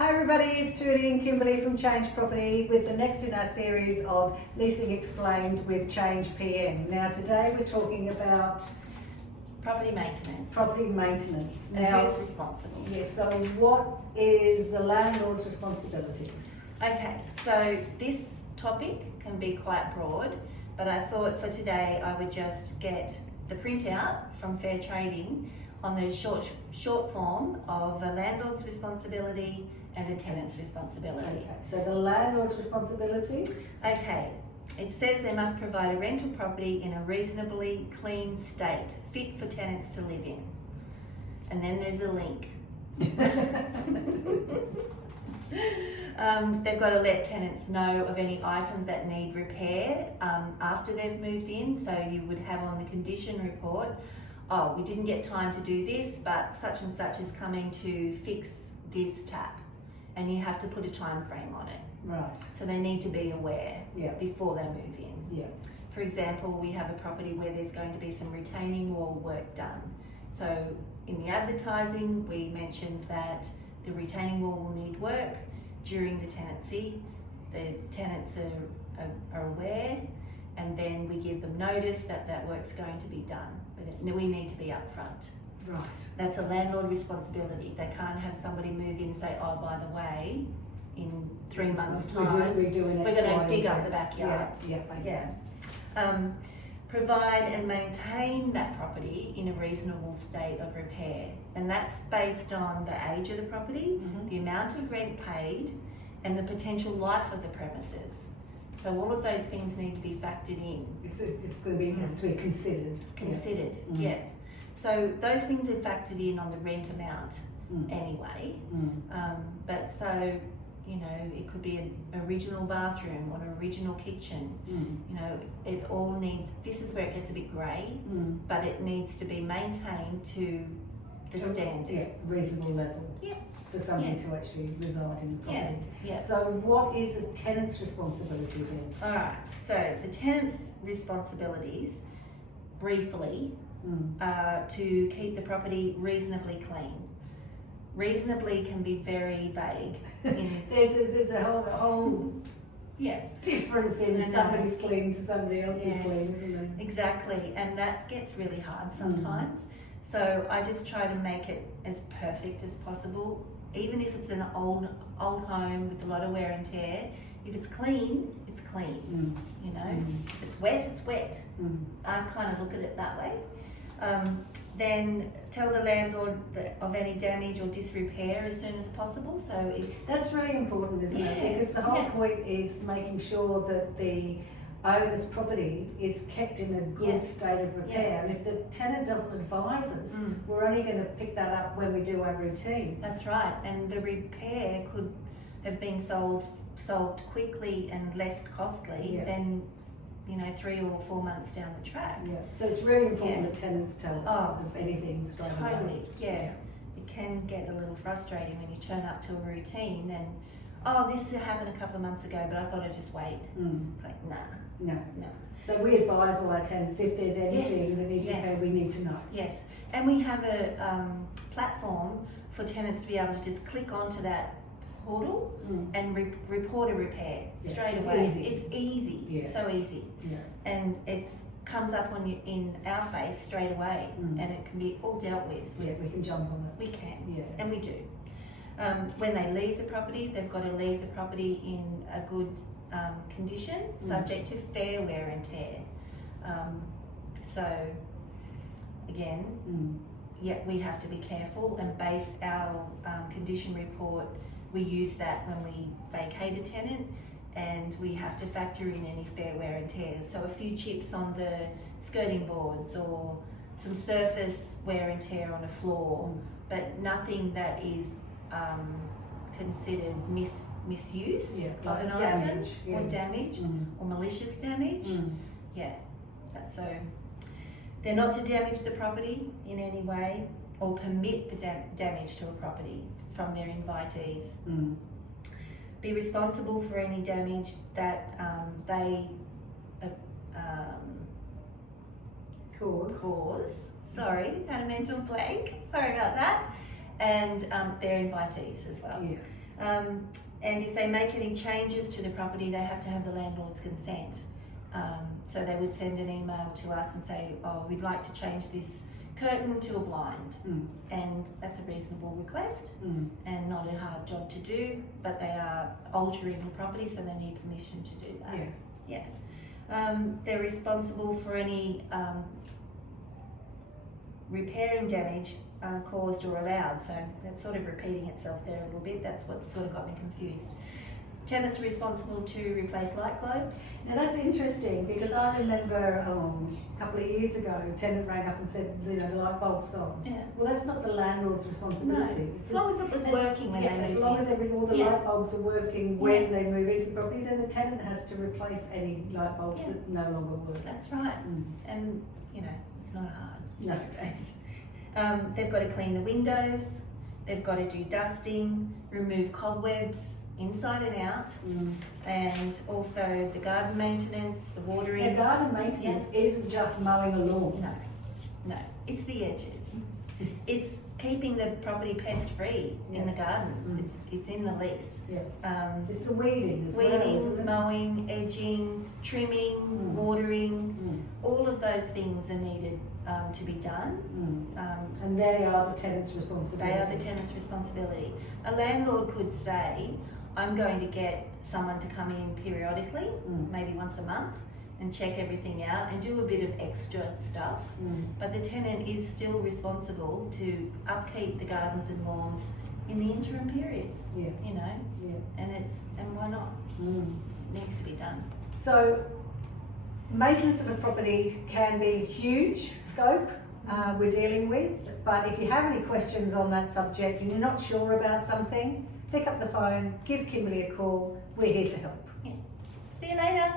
Hi everybody, it's Trudy and Kimberly from Change Property with the next in our series of Leasing Explained with Change PM. Now today we're talking about property maintenance. property maintenance. Now, who's responsible? Yes, so what is the landlord's responsibilities? Okay, so this topic can be quite broad, but I thought for today I would just get the printout from Fair Trading on the short form of a landlord's responsibility and a tenant's responsibility. Okay, so the landlord's responsibility? Okay, it says they must provide a rental property in a reasonably clean state, fit for tenants to live in. And then there's a link. They've got to let tenants know of any items that need repair after they've moved in. So you would have on the condition report, oh, we didn't get time to do this, but such and such is coming to fix this tap. And you have to put a time frame on it. Right. So they need to be aware before they move in. Yeah. For example, we have a property where there's going to be some retaining wall work done. So in the advertising, we mentioned that the retaining wall will need work during the tenancy. The tenants are aware, and then we give them notice that that work's going to be done. But we need to be upfront. Right. That's a landlord responsibility. They can't have somebody move in and say, oh, by the way, in 3 months' time, we're going to dig up the backyard. Yeah. Provide and maintain that property in a reasonable state of repair. And that's based on the age of the property, the amount of rent paid, and the potential life of the premises. So all of those things need to be factored in. It's going to be, has to be considered. Considered, yeah. So those things are factored in on the rent amount anyway. But so, you know, it could be an original bathroom or an original kitchen. You know, it all needs, this is where it gets a bit grey, but it needs to be maintained to the standard. Yeah, reasonable level. Yeah. For somebody to actually reside in the property. Yeah. So what is a tenant's responsibility then? All right, so the tenant's responsibilities, briefly, to keep the property reasonably clean. Reasonably can be very vague. There's a whole difference in somebody's clean to somebody else's clean, isn't there? Exactly, and that gets really hard sometimes. So I just try to make it as perfect as possible. Even if it's an old home with a lot of wear and tear, if it's clean, it's clean. You know, if it's wet, it's wet. I kind of look at it that way. Then tell the landlord of any damage or disrepair as soon as possible. So that's really important, isn't it? Because the whole point is making sure that the owner's property is kept in a good state of repair. And if the tenant doesn't advise us, we're only going to pick that up when we do our routine. That's right. And the repair could have been solved quickly and less costly than, you know, 3 or 4 months down the track. Yeah. So it's really important that tenants tell us of anything straight away. Totally. Yeah. It can get a little frustrating when you turn up to a routine and, oh, this happened a couple of months ago, but I thought I'd just wait. It's like, nah. No. So we advise all our tenants if there's anything that needs repair, we need to know. Yes. And we have a platform for tenants to be able to just click onto that portal and report a repair straight away. It's easy. So easy. Yeah. And it comes up on you in our face straight away, and it can be all dealt with. Yeah, we can jump on it. We can. Yeah. And we do. When they leave the property, they've got to leave the property in a good condition, subject to fair wear and tear. So again, we have to be careful and base our condition report. We use that when we vacate a tenant, and we have to factor in any fair wear and tears. So a few chips on the skirting boards or some surface wear and tear on a floor, but nothing that is considered misuse of an item or damage or malicious damage. So they're not to damage the property in any way or permit the damage to a property from their invitees. Be responsible for any damage that they cause. Sorry, had a mental blank. Sorry about that. And their invitees as well. And if they make any changes to the property, they have to have the landlord's consent. So they would send an email to us and say, oh, we'd like to change this curtain to a blind. And that's a reasonable request and not a hard job to do, but they are altering the property, so they need permission to do that. They're responsible for any repairing damage caused or allowed, so that's sort of repeating itself there a little bit. That's what sort of got me confused. Tenants are responsible to replace light globes. Now that's interesting, because I remember a couple of years ago, a tenant rang up and said, you know, the light bulb's gone. Yeah. Well, that's not the landlord's responsibility. No. As long as it was working when they moved in. As long as all the light bulbs are working when they move into the property, then the tenant has to replace any light bulbs that no longer work. That's right. And, you know, it's not hard No. these days. They've got to clean the windows, they've got to do dusting, remove cobwebs inside and out, and also the garden maintenance, the watering. Now, garden maintenance isn't just mowing a lawn. No, it's the edges. It's keeping the property pest free in the gardens. It's in the lease. It's the weeding as well, Weeding, isn't it? mowing, edging, trimming, watering, all of those things are needed to be done. And they are the tenant's responsibility. They are the tenant's responsibility. A landlord could say, I'm going to get someone to come in periodically, maybe once a month, and check everything out and do a bit of extra stuff. But the tenant is still responsible to upkeep the gardens and lawns in the interim periods. You know, and why not? It needs to be done. So, maintenance of a property can be huge scope we're dealing with, but if you have any questions on that subject and you're not sure about something, pick up the phone, give Kimberly a call. We're here to help. See you later.